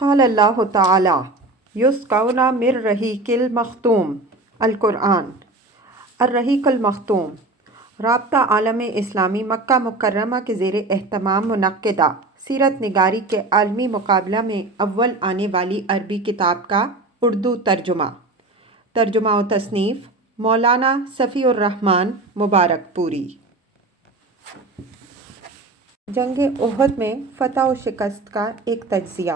قال اللہ تعالی یسقون من رحیق المختوم القرآن الرحیق المختوم رابطہ عالم اسلامی مکہ مکرمہ کے زیر اہتمام منعقدہ سیرت نگاری کے عالمی مقابلہ میں اول آنے والی عربی کتاب کا اردو ترجمہ و تصنیف مولانا صفی الرحمن مبارک پوری۔ جنگ احد میں فتح و شکست کا ایک تجزیہ۔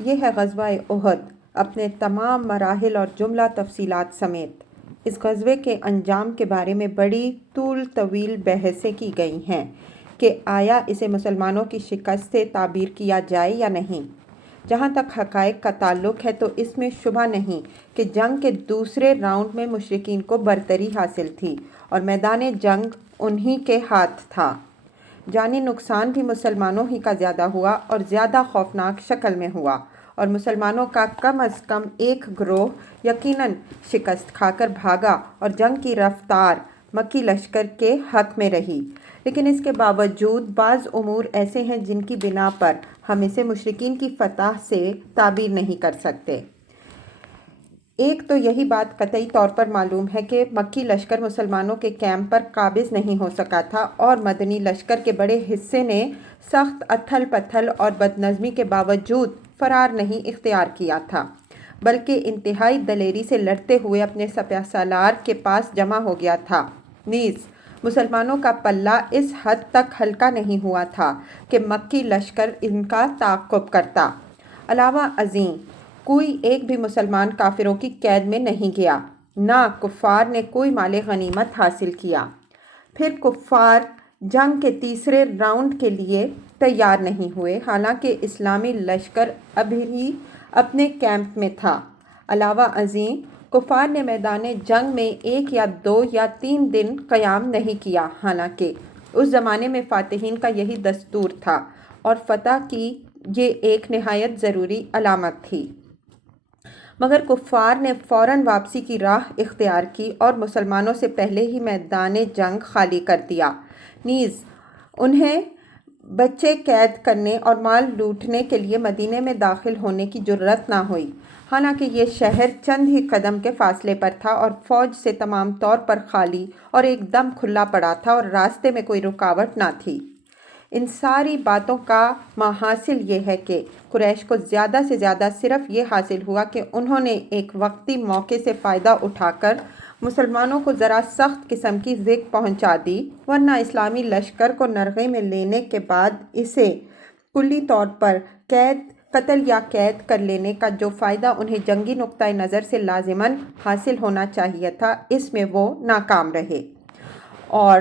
یہ ہے غزوہ احد اپنے تمام مراحل اور جملہ تفصیلات سمیت۔ اس غزوے کے انجام کے بارے میں بڑی طویل بحثیں کی گئی ہیں کہ آیا اسے مسلمانوں کی شکست سے تعبیر کیا جائے یا نہیں۔ جہاں تک حقائق کا تعلق ہے تو اس میں شبہ نہیں کہ جنگ کے دوسرے راؤنڈ میں مشرکین کو برتری حاصل تھی اور میدان جنگ انہی کے ہاتھ تھا۔ جانی نقصان بھی مسلمانوں ہی کا زیادہ ہوا اور زیادہ خوفناک شکل میں ہوا، اور مسلمانوں کا کم از کم ایک گروہ یقیناً شکست کھا کر بھاگا اور جنگ کی رفتار مکی لشکر کے حق میں رہی۔ لیکن اس کے باوجود بعض امور ایسے ہیں جن کی بنا پر ہم اسے مشرکین کی فتح سے تعبیر نہیں کر سکتے۔ ایک تو یہی بات قطعی طور پر معلوم ہے کہ مکی لشکر مسلمانوں کے کیمپ پر قابض نہیں ہو سکا تھا، اور مدنی لشکر کے بڑے حصے نے سخت اتھل پتھل اور بدنظمی کے باوجود فرار نہیں اختیار کیا تھا، بلکہ انتہائی دلیری سے لڑتے ہوئے اپنے سپہ سالار کے پاس جمع ہو گیا تھا۔ نیز مسلمانوں کا پلہ اس حد تک ہلکا نہیں ہوا تھا کہ مکی لشکر ان کا تعاقب کرتا۔ علاوہ ازیں کوئی ایک بھی مسلمان کافروں کی قید میں نہیں گیا، نہ کفار نے کوئی مال غنیمت حاصل کیا۔ پھر کفار جنگ کے تیسرے راؤنڈ کے لیے تیار نہیں ہوئے، حالانکہ اسلامی لشکر ابھی اپنے کیمپ میں تھا۔ علاوہ ازیں کفار نے میدان جنگ میں 1 یا 2 یا 3 دن قیام نہیں کیا، حالانکہ اس زمانے میں فاتحین کا یہی دستور تھا اور فتح کی یہ ایک نہایت ضروری علامت تھی۔ مگر کفار نے فوراً واپسی کی راہ اختیار کی اور مسلمانوں سے پہلے ہی میدان جنگ خالی کر دیا۔ نیز انہیں بچے قید کرنے اور مال لوٹنے کے لیے مدینے میں داخل ہونے کی جرأت نہ ہوئی، حالانکہ یہ شہر چند ہی قدم کے فاصلے پر تھا اور فوج سے تمام طور پر خالی اور ایک دم کھلا پڑا تھا اور راستے میں کوئی رکاوٹ نہ تھی۔ ان ساری باتوں کا ماحصل یہ ہے کہ قریش کو زیادہ سے زیادہ صرف یہ حاصل ہوا کہ انہوں نے ایک وقتی موقع سے فائدہ اٹھا کر مسلمانوں کو ذرا سخت قسم کی ضیق پہنچا دی، ورنہ اسلامی لشکر کو نرغے میں لینے کے بعد اسے کلی طور پر قتل یا قید کر لینے کا جو فائدہ انہیں جنگی نقطۂ نظر سے لازماً حاصل ہونا چاہیے تھا، اس میں وہ ناکام رہے، اور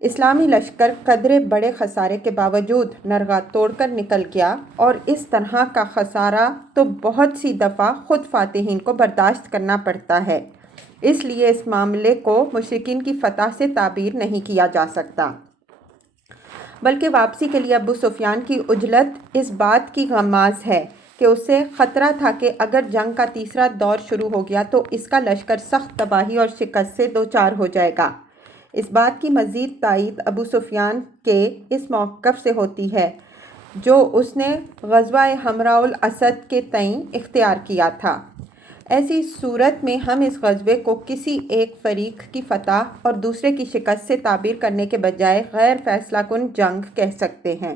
اسلامی لشکر قدرے بڑے خسارے کے باوجود نرغہ توڑ کر نکل گیا، اور اس طرح کا خسارہ تو بہت سی دفعہ خود فاتحین کو برداشت کرنا پڑتا ہے۔ اس لیے اس معاملے کو مشرکین کی فتح سے تعبیر نہیں کیا جا سکتا، بلکہ واپسی کے لیے ابو سفیان کی عجلت اس بات کی غماز ہے کہ اسے خطرہ تھا کہ اگر جنگ کا تیسرا دور شروع ہو گیا تو اس کا لشکر سخت تباہی اور شکست سے دوچار ہو جائے گا۔ اس بات کی مزید تائید ابو سفیان کے اس موقف سے ہوتی ہے جو اس نے غزوہ حمراء الاسد کے تئیں اختیار کیا تھا۔ ایسی صورت میں ہم اس غزوے کو کسی ایک فریق کی فتح اور دوسرے کی شکست سے تعبیر کرنے کے بجائے غیر فیصلہ کن جنگ کہہ سکتے ہیں،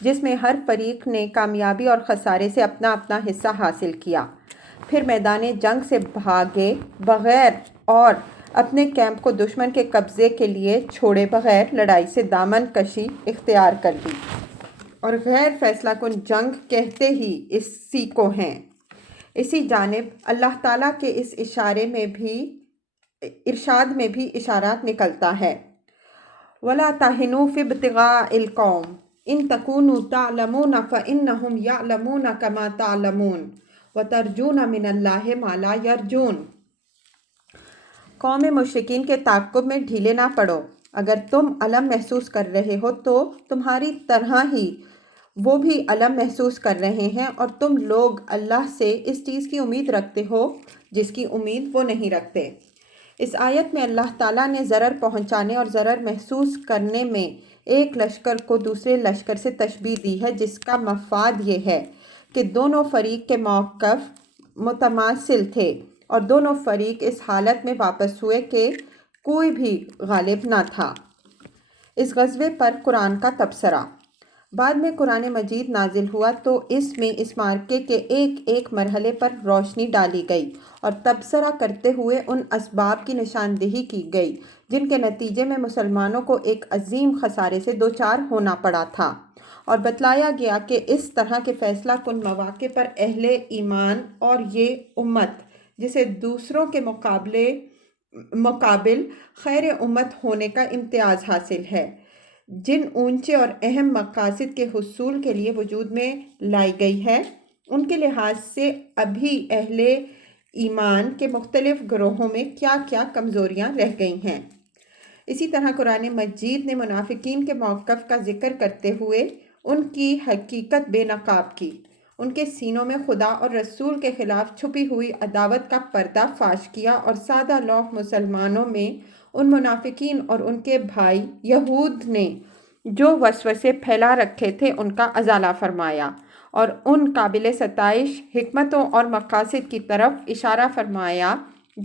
جس میں ہر فریق نے کامیابی اور خسارے سے اپنا اپنا حصہ حاصل کیا، پھر میدان جنگ سے بھاگے بغیر اور اپنے کیمپ کو دشمن کے قبضے کے لیے چھوڑے بغیر لڑائی سے دامن کشی اختیار کر لی، اور غیر فیصلہ کن جنگ کہتے ہی اسی کو ہیں۔ اسی جانب اللہ تعالیٰ کے اس ارشاد میں بھی اشارات نکلتا ہے۔ وَلَا تَهِنُوا فِي ابْتِغَاءِ الْقَوْمِ إِن تَكُونُوا تَعْلَمُونَ فَإِنَّهُمْ يَعْلَمُونَ كَمَا تَعْلَمُونَ وَتَرْجُونَ مِنَ اللَّهِ مَا لَا يَرْجُونَ۔ قوم مشرکین کے تعاقب میں ڈھیلے نہ پڑو، اگر تم الم محسوس کر رہے ہو تو تمہاری طرح ہی وہ بھی الم محسوس کر رہے ہیں، اور تم لوگ اللہ سے اس چیز کی امید رکھتے ہو جس کی امید وہ نہیں رکھتے۔ اس آیت میں اللہ تعالیٰ نے ضرر پہنچانے اور ضرر محسوس کرنے میں ایک لشکر کو دوسرے لشکر سے تشبیہ دی ہے، جس کا مفاد یہ ہے کہ دونوں فریق کے موقف متماثل تھے اور دونوں فریق اس حالت میں واپس ہوئے کہ کوئی بھی غالب نہ تھا۔ اس غزوے پر قرآن کا تبصرہ۔ بعد میں قرآن مجید نازل ہوا تو اس میں اس معرکے کے ایک ایک مرحلے پر روشنی ڈالی گئی اور تبصرہ کرتے ہوئے ان اسباب کی نشاندہی کی گئی جن کے نتیجے میں مسلمانوں کو ایک عظیم خسارے سے دوچار ہونا پڑا تھا، اور بتلایا گیا کہ اس طرح کے فیصلہ کن مواقع پر اہل ایمان اور یہ امت جسے دوسروں کے مقابل خیر امت ہونے کا امتیاز حاصل ہے، جن اونچے اور اہم مقاصد کے حصول کے لیے وجود میں لائی گئی ہے، ان کے لحاظ سے ابھی اہل ایمان کے مختلف گروہوں میں کیا کیا کمزوریاں رہ گئی ہیں۔ اسی طرح قرآن مجید نے منافقین کے موقف کا ذکر کرتے ہوئے ان کی حقیقت بے نقاب کی، ان کے سینوں میں خدا اور رسول کے خلاف چھپی ہوئی عداوت کا پردہ فاش کیا اور سادہ لوح مسلمانوں میں ان منافقین اور ان کے بھائی یہود نے جو وسوسے پھیلا رکھے تھے ان کا ازالہ فرمایا اور ان قابل ستائش حکمتوں اور مقاصد کی طرف اشارہ فرمایا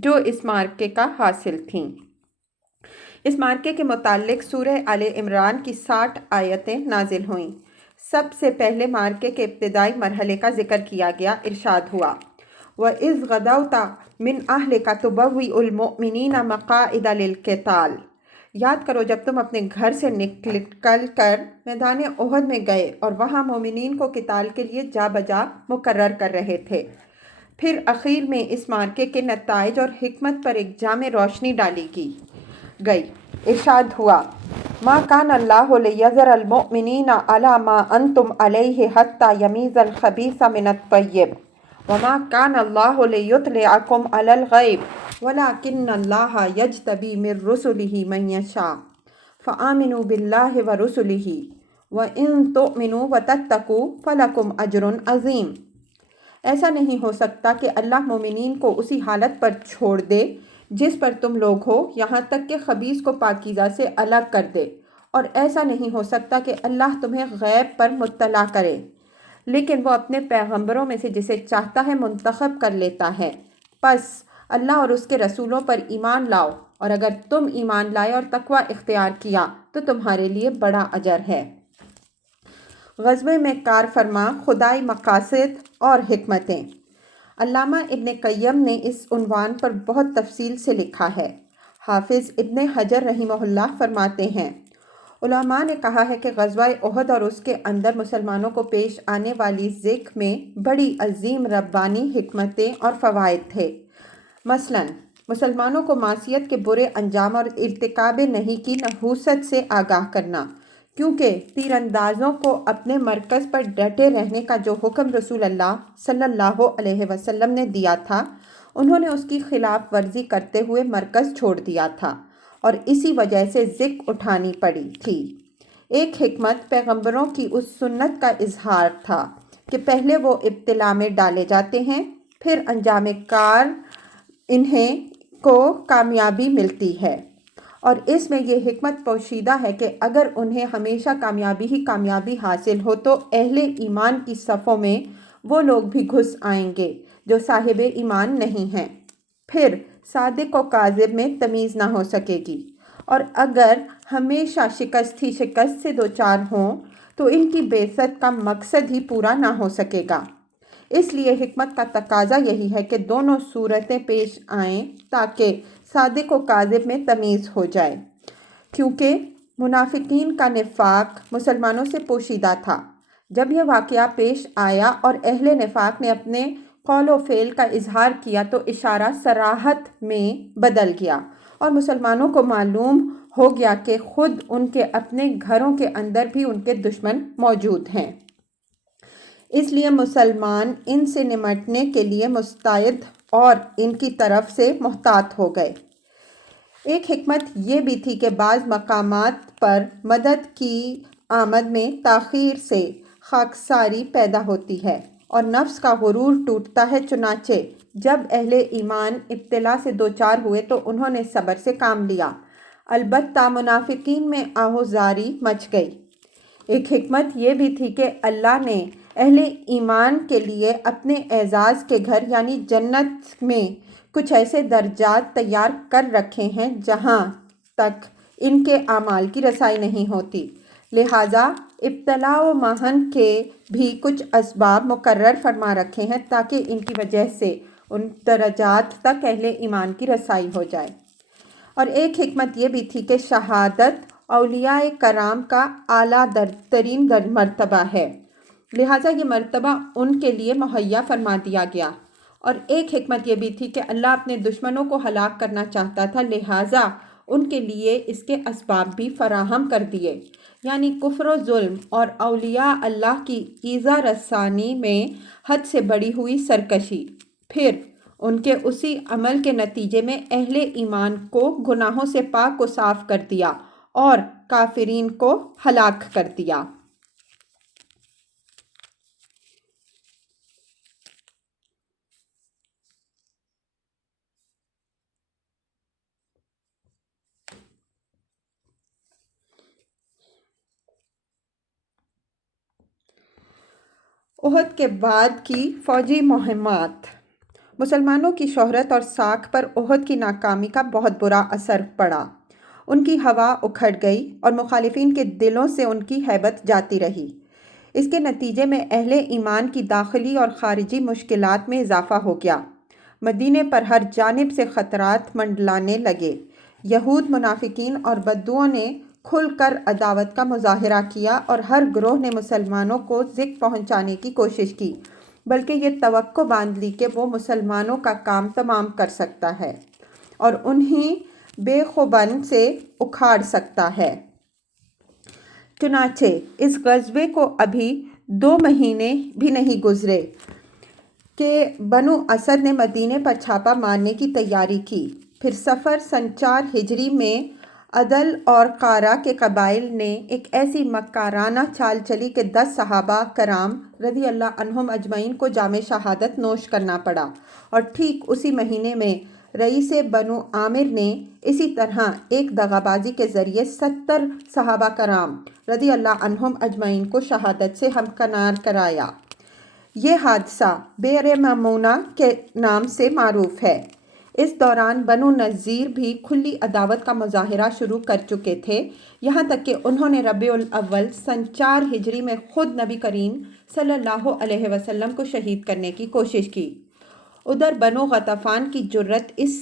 جو اس معرکے کا حاصل تھیں۔ اس معرکے کے متعلق سورہ آل عمران کی 60 آیتیں نازل ہوئیں۔ سب سے پہلے معرکے کے ابتدائی مرحلے کا ذکر کیا گیا، ارشاد ہوا وَإِذْ غَدَوْتَ مِنْ أَهْلِكَ تُبَوِّئُ الْمُؤْمِنِينَ مَقَاعِدَ لِلْقِتَالِ۔ یاد کرو جب تم اپنے گھر سے نکل کر میدان احد میں گئے اور وہاں مومنین کو قتال کے لیے جا بجا مقرر کر رہے تھے۔ پھر اخیر میں اس معرکے کے نتائج اور حکمت پر ایک جامع روشنی ڈالی گئی، ارشاد ہوا مَا كَانَ اللَّهُ لِيَذَرَ الْمُؤْمِنِينَ عَلَى مَا أَنْتُمْ عَلَيْهِ حَتَّى يَمِيزَ الْخَبِيثَ مِنَ الطَّيِّبِ وَمَا كَانَ اللَّهُ لِيُطْلِعَكُمْ عَلَى الْغَيْبِ وَلَكِنَّ اللَّهَ يَجْتَبِي مِن رُّسُلِهِ مَن يَشَاءُ فَآمِنُوا بِاللَّهِ وَرُسُلِهِ وَإِن تُؤْمِنُوا وَتَتَّقُوا فَلَكُمْ أَجْرٌ عَظِيمٌ۔ ایسا نہیں ہو سکتا کہ اللہ مومنین کو اسی حالت پر چھوڑ دے جس پر تم لوگ ہو یہاں تک کہ خبیث کو پاکیزہ سے الگ کر دے، اور ایسا نہیں ہو سکتا کہ اللہ تمہیں غیب پر مطلع کرے، لیکن وہ اپنے پیغمبروں میں سے جسے چاہتا ہے منتخب کر لیتا ہے۔ پس اللہ اور اس کے رسولوں پر ایمان لاؤ، اور اگر تم ایمان لائے اور تقوی اختیار کیا تو تمہارے لیے بڑا اجر ہے۔ غزوے میں کار فرما خدائی مقاصد اور حکمتیں۔ علامہ ابن قیم نے اس عنوان پر بہت تفصیل سے لکھا ہے۔ حافظ ابن حجر رحمہ اللہ فرماتے ہیں، علماء نے کہا ہے کہ غزوہ احد اور اس کے اندر مسلمانوں کو پیش آنے والی ذکر میں بڑی عظیم ربانی حکمتیں اور فوائد تھے۔ مثلاً مسلمانوں کو معصیت کے برے انجام اور ارتکاب نہیں کی نحوست سے آگاہ کرنا، کیونکہ تیر اندازوں کو اپنے مرکز پر ڈٹے رہنے کا جو حکم رسول اللہ صلی اللہ علیہ وسلم نے دیا تھا، انہوں نے اس کی خلاف ورزی کرتے ہوئے مرکز چھوڑ دیا تھا اور اسی وجہ سے ذکر اٹھانی پڑی تھی۔ ایک حکمت پیغمبروں کی اس سنت کا اظہار تھا کہ پہلے وہ ابتلاء میں ڈالے جاتے ہیں، پھر انجام کار انہیں کو کامیابی ملتی ہے، اور اس میں یہ حکمت پوشیدہ ہے کہ اگر انہیں ہمیشہ کامیابی ہی کامیابی حاصل ہو تو اہل ایمان کی صفوں میں وہ لوگ بھی گھس آئیں گے جو صاحب ایمان نہیں ہیں، پھر صادق و کاذب میں تمیز نہ ہو سکے گی، اور اگر ہمیشہ شکست ہی شکست سے دوچار ہوں تو ان کی بعثت کا مقصد ہی پورا نہ ہو سکے گا۔ اس لیے حکمت کا تقاضا یہی ہے کہ دونوں صورتیں پیش آئیں تاکہ صادق و کاذب میں تمیز ہو جائے، کیونکہ منافقین کا نفاق مسلمانوں سے پوشیدہ تھا۔ جب یہ واقعہ پیش آیا اور اہل نفاق نے اپنے قول و فعل کا اظہار کیا تو اشارہ صراحت میں بدل گیا اور مسلمانوں کو معلوم ہو گیا کہ خود ان کے اپنے گھروں کے اندر بھی ان کے دشمن موجود ہیں۔ اس لیے مسلمان ان سے نمٹنے کے لیے مستعد اور ان کی طرف سے محتاط ہو گئے۔ ایک حکمت یہ بھی تھی کہ بعض مقامات پر مدد کی آمد میں تاخیر سے خاکساری پیدا ہوتی ہے اور نفس کا غرور ٹوٹتا ہے، چنانچہ جب اہل ایمان ابتلا سے دوچار ہوئے تو انہوں نے صبر سے کام لیا، البتہ منافقین میں آہوزاری مچ گئی۔ ایک حکمت یہ بھی تھی کہ اللہ نے اہل ایمان کے لیے اپنے اعزاز کے گھر یعنی جنت میں کچھ ایسے درجات تیار کر رکھے ہیں جہاں تک ان کے اعمال کی رسائی نہیں ہوتی، لہٰذا ابتلاء و محن کے بھی کچھ اسباب مقرر فرما رکھے ہیں تاکہ ان کی وجہ سے ان درجات تک اہل ایمان کی رسائی ہو جائے۔ اور ایک حکمت یہ بھی تھی کہ شہادت اولیاء کرام کا اعلیٰ ترین مرتبہ ہے، لہٰذا یہ مرتبہ ان کے لیے مہیا فرما دیا گیا۔ اور ایک حکمت یہ بھی تھی کہ اللہ اپنے دشمنوں کو ہلاک کرنا چاہتا تھا، لہٰذا ان کے لیے اس کے اسباب بھی فراہم کر دیے، یعنی کفر و ظلم اور اولیاء اللہ کی ایذا رسانی میں حد سے بڑھی ہوئی سرکشی، پھر ان کے اسی عمل کے نتیجے میں اہل ایمان کو گناہوں سے پاک و صاف کر دیا اور کافرین کو ہلاک کر دیا۔ احد کے بعد کی فوجی مہمات۔ مسلمانوں کی شہرت اور ساکھ پر احد کی ناکامی کا بہت برا اثر پڑا۔ ان کی ہوا اکھڑ گئی اور مخالفین کے دلوں سے ان کی ہیبت جاتی رہی۔ اس کے نتیجے میں اہل ایمان کی داخلی اور خارجی مشکلات میں اضافہ ہو گیا۔ مدینے پر ہر جانب سے خطرات منڈلانے لگے۔ یہود، منافقین اور بدوؤں نے کھل کر عداوت کا مظاہرہ کیا اور ہر گروہ نے مسلمانوں کو ضک پہنچانے کی کوشش کی، بلکہ یہ توقع باندھ لی کہ وہ مسلمانوں کا کام تمام کر سکتا ہے اور انہیں بے خوبن سے اکھاڑ سکتا ہے۔ چنانچہ اس غزوے کو ابھی 2 مہینے بھی نہیں گزرے کہ بنو اسد نے مدینے پر چھاپا مارنے کی تیاری کی۔ پھر صفر سن 4 ہجری میں عدل اور قارہ کے قبائل نے ایک ایسی مکارانہ چال چلی کہ 10 صحابہ کرام رضی اللہ عنہم اجمعین کو جام شہادت نوش کرنا پڑا، اور ٹھیک اسی مہینے میں رئیس بنو عامر نے اسی طرح ایک دغا بازی کے ذریعے 70 صحابہ کرام رضی اللہ عنہم اجمعین کو شہادت سے ہمکنار کرایا۔ یہ حادثہ بئر ممونہ کے نام سے معروف ہے۔ اس دوران بنو نذیر بھی کھلی عداوت کا مظاہرہ شروع کر چکے تھے، یہاں تک کہ انہوں نے ربیع الاول سن 4 ہجری میں خود نبی کریم صلی اللہ علیہ وسلم کو شہید کرنے کی کوشش کی۔ ادھر بنو غطفان کی جرت اس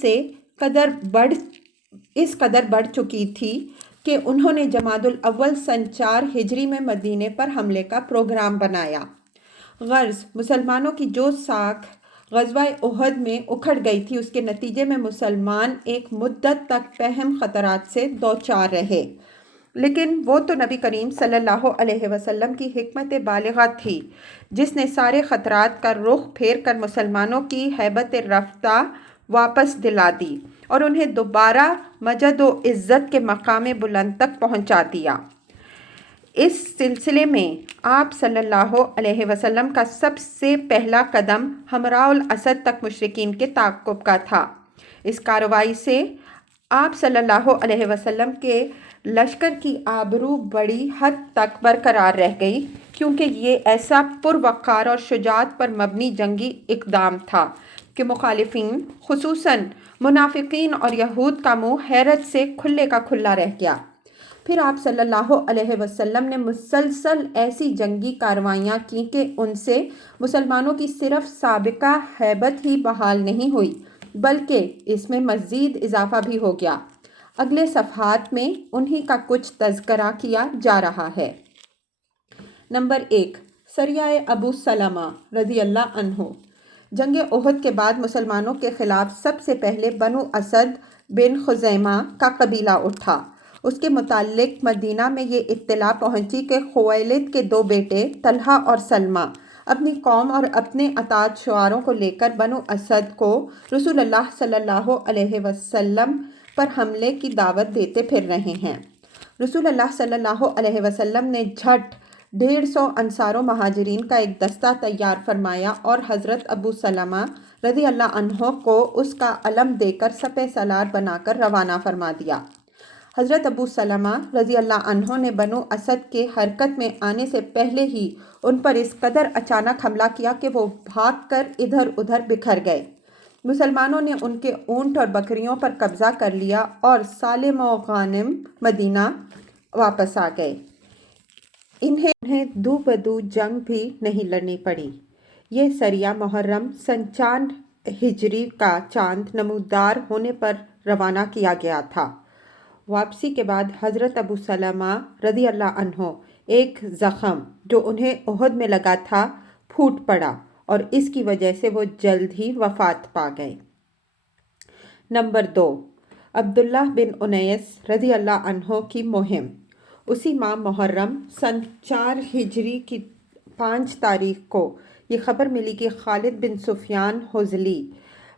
قدر بڑھ چکی تھی کہ انہوں نے جمادی الاول سن 4 ہجری میں مدینے پر حملے کا پروگرام بنایا۔ غرض مسلمانوں کی جو ساکھ غزوہ احد میں اکھڑ گئی تھی، اس کے نتیجے میں مسلمان ایک مدت تک پہم خطرات سے دوچار رہے، لیکن وہ تو نبی کریم صلی اللہ علیہ وسلم کی حکمت بالغہ تھی جس نے سارے خطرات کا رخ پھیر کر مسلمانوں کی ہیبت رفتہ واپس دلا دی اور انہیں دوبارہ مجد و عزت کے مقام بلند تک پہنچا دیا۔ اس سلسلے میں آپ صلی اللہ علیہ وسلم کا سب سے پہلا قدم حمراء الاسد تک مشرکین کے تعاقب کا تھا۔ اس کارروائی سے آپ صلی اللہ علیہ وسلم کے لشکر کی آبرو بڑی حد تک برقرار رہ گئی، کیونکہ یہ ایسا پروقار اور شجاعت پر مبنی جنگی اقدام تھا کہ مخالفین خصوصاً منافقین اور یہود کا منہ حیرت سے کھلے کا کھلا رہ گیا۔ پھر آپ صلی اللہ علیہ وسلم نے مسلسل ایسی جنگی کارروائیاں کی کہ ان سے مسلمانوں کی صرف سابقہ ہیبت ہی بحال نہیں ہوئی بلکہ اس میں مزید اضافہ بھی ہو گیا۔ اگلے صفحات میں انہی کا کچھ تذکرہ کیا جا رہا ہے۔ نمبر 1، سریہ ابو سلمہ رضی اللہ عنہ۔ جنگ احد کے بعد مسلمانوں کے خلاف سب سے پہلے بنو اسد بن خزیمہ کا قبیلہ اٹھا۔ اس کے متعلق مدینہ میں یہ اطلاع پہنچی کہ خویلد کے 2 بیٹے طلحہ اور سلمہ اپنی قوم اور اپنے اطاعت شعاروں کو لے کر بنو اسد کو رسول اللہ صلی اللہ علیہ وسلم پر حملے کی دعوت دیتے پھر رہے ہیں۔ رسول اللہ صلی اللہ علیہ وسلم نے جھٹ 150 انصار و مہاجرین کا ایک دستہ تیار فرمایا اور حضرت ابو سلمہ رضی اللہ عنہ کو اس کا علم دے کر سپہ سالار بنا کر روانہ فرما دیا۔ حضرت ابو سلمہ رضی اللہ عنہ نے بنو اسد کے حرکت میں آنے سے پہلے ہی ان پر اس قدر اچانک حملہ کیا کہ وہ بھاگ کر ادھر ادھر بکھر گئے۔ مسلمانوں نے ان کے اونٹ اور بکریوں پر قبضہ کر لیا اور سالم و غانم مدینہ واپس آ گئے۔ انہیں دو بدو جنگ بھی نہیں لڑنی پڑی۔ یہ سریہ محرم سن 4 ہجری کا چاند نمودار ہونے پر روانہ کیا گیا تھا۔ واپسی کے بعد حضرت ابو سلمہ رضی اللہ عنہ ایک زخم جو انہیں احد میں لگا تھا پھوٹ پڑا اور اس کی وجہ سے وہ جلد ہی وفات پا گئے۔ نمبر 2، عبداللہ بن انیس رضی اللہ عنہ کی مہم۔ اسی ماہ محرم سن 4 ہجری کی 5 تاریخ کو یہ خبر ملی کہ خالد بن سفیان حذلی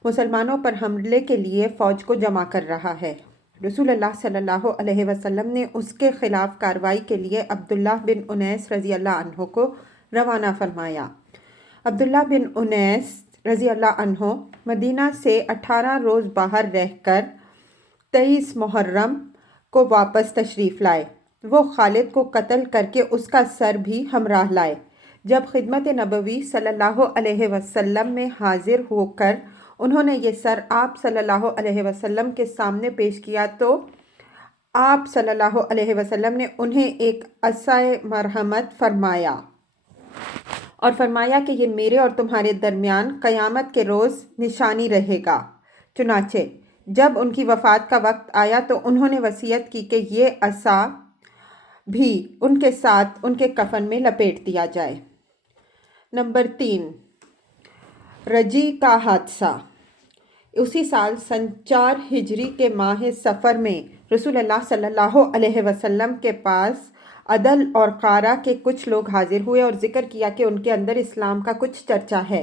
مسلمانوں پر حملے کے لیے فوج کو جمع کر رہا ہے۔ رسول اللہ صلی اللہ علیہ وسلم نے اس کے خلاف کارروائی کے لیے عبداللہ بن انیس رضی اللہ عنہ کو روانہ فرمایا۔ عبداللہ بن انیس رضی اللہ عنہ مدینہ سے 18 روز باہر رہ کر 23 محرم کو واپس تشریف لائے۔ وہ خالد کو قتل کر کے اس کا سر بھی ہمراہ لائے۔ جب خدمت نبوی صلی اللہ علیہ وسلم میں حاضر ہو کر انہوں نے یہ سر آپ صلی اللہ علیہ وسلم کے سامنے پیش کیا تو آپ صلی اللہ علیہ وسلم نے انہیں ایک عصائے مرحمت فرمایا اور فرمایا کہ یہ میرے اور تمہارے درمیان قیامت کے روز نشانی رہے گا۔ چنانچہ جب ان کی وفات کا وقت آیا تو انہوں نے وصیت کی کہ یہ عصا بھی ان کے ساتھ ان کے کفن میں لپیٹ دیا جائے۔ نمبر 3، رجی کا حادثہ۔ اسی سال سن 4 ہجری کے ماہ سفر میں رسول اللہ صلی اللہ علیہ وسلم کے پاس عدل اور قارہ کے کچھ لوگ حاضر ہوئے اور ذکر کیا کہ ان کے اندر اسلام کا کچھ چرچا ہے۔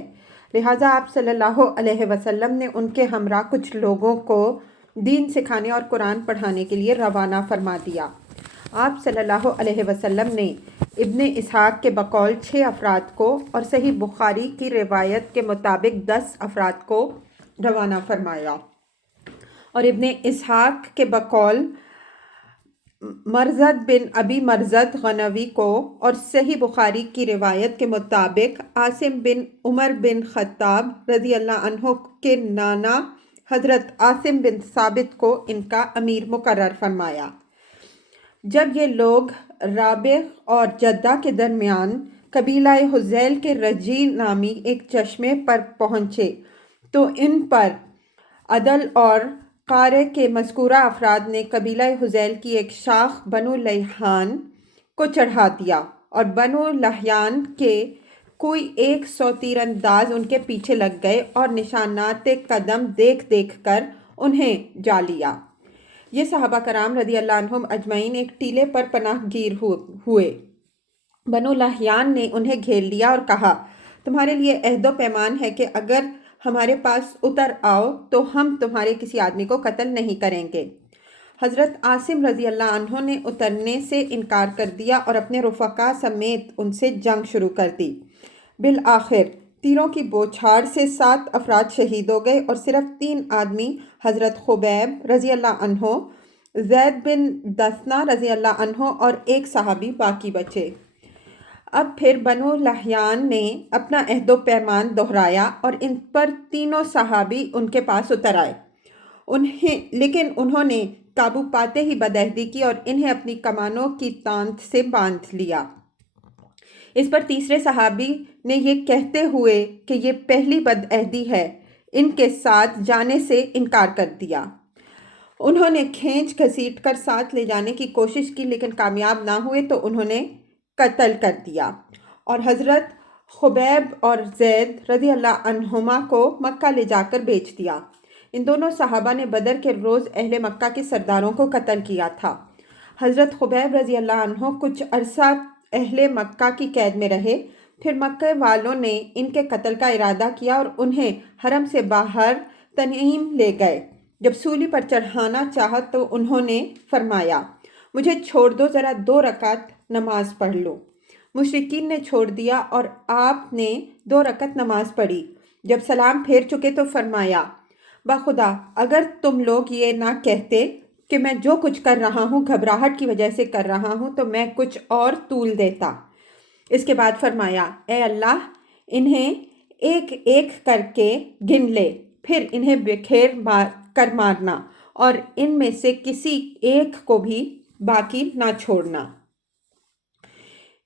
لہٰذا آپ صلی اللہ علیہ وسلم نے ان کے ہمراہ کچھ لوگوں کو دین سکھانے اور قرآن پڑھانے کے لیے روانہ فرما دیا۔ آپ صلی اللہ علیہ وسلم نے ابن اسحاق کے بقول 6 افراد کو اور صحیح بخاری کی روایت کے مطابق 10 افراد کو روانہ فرمایا، اور ابن اسحاق کے بقول مرزد بن ابی مرزد غنوی کو اور صحیح بخاری کی روایت کے مطابق عاصم بن عمر بن خطاب رضی اللہ عنہ کے نانا حضرت عاصم بن ثابت کو ان کا امیر مقرر فرمایا۔ جب یہ لوگ رابغ اور جدہ کے درمیان قبیلہ حذیل کے رجی نامی ایک چشمے پر پہنچے تو ان پر عدل اور قارہ کے مذکورہ افراد نے قبیلہ حذیل کی ایک شاخ بنو لیحان کو چڑھا دیا اور بنو لیحان کے کوئی 100 تیر انداز ان کے پیچھے لگ گئے اور نشانات قدم دیکھ دیکھ کر انہیں جا لیا۔ یہ صحابہ کرام رضی اللہ عنہم اجمعین ایک ٹیلے پر پناہ گیر ہوئے۔ بنو لیحان نے انہیں گھیر لیا اور کہا، تمہارے لیے عہد و پیمان ہے کہ اگر ہمارے پاس اتر آؤ تو ہم تمہارے کسی آدمی کو قتل نہیں کریں گے۔ حضرت عاصم رضی اللہ عنہ نے اترنے سے انکار کر دیا اور اپنے رفقا سمیت ان سے جنگ شروع کر دی۔ بالآخر تیروں کی بوچھاڑ سے 7 افراد شہید ہو گئے اور صرف 3 آدمی حضرت خبیب رضی اللہ عنہ، زید بن دثنہ رضی اللہ عنہ اور ایک صحابی باقی بچے۔ اب پھر بنو لیحان نے اپنا عہد و پیمان دہرایا اور ان پر تینوں صحابی ان کے پاس اتر آئے، لیکن انہوں نے قابو پاتے ہی بدعہدی کی اور انہیں اپنی کمانوں کی تانت سے باندھ لیا۔ اس پر تیسرے صحابی نے یہ کہتے ہوئے کہ یہ پہلی بدعہدی ہے، ان کے ساتھ جانے سے انکار کر دیا۔ انہوں نے کھینچ گھسیٹ کر ساتھ لے جانے کی کوشش کی لیکن کامیاب نہ ہوئے تو انہوں نے قتل کر دیا اور حضرت خبیب اور زید رضی اللہ عنہما کو مکہ لے جا کر بیچ دیا۔ ان دونوں صحابہ نے بدر کے روز اہل مکہ کے سرداروں کو قتل کیا تھا۔ حضرت خبیب رضی اللہ عنہ کچھ عرصہ اہل مکہ کی قید میں رہے، پھر مکہ والوں نے ان کے قتل کا ارادہ کیا اور انہیں حرم سے باہر تنعیم لے گئے۔ جب سولی پر چڑھانا چاہا تو انہوں نے فرمایا، مجھے چھوڑ دو، ذرا 2 رکعت نماز پڑھ لو۔ مشرکین نے چھوڑ دیا اور آپ نے 2 رکعت نماز پڑھی۔ جب سلام پھیر چکے تو فرمایا، بخدا اگر تم لوگ یہ نہ کہتے کہ میں جو کچھ کر رہا ہوں گھبراہٹ کی وجہ سے کر رہا ہوں تو میں کچھ اور طول دیتا۔ اس کے بعد فرمایا، اے اللہ انہیں ایک ایک کر کے گن لے، پھر انہیں بکھیر کر مارنا اور ان میں سے کسی ایک کو بھی باقی نہ چھوڑنا۔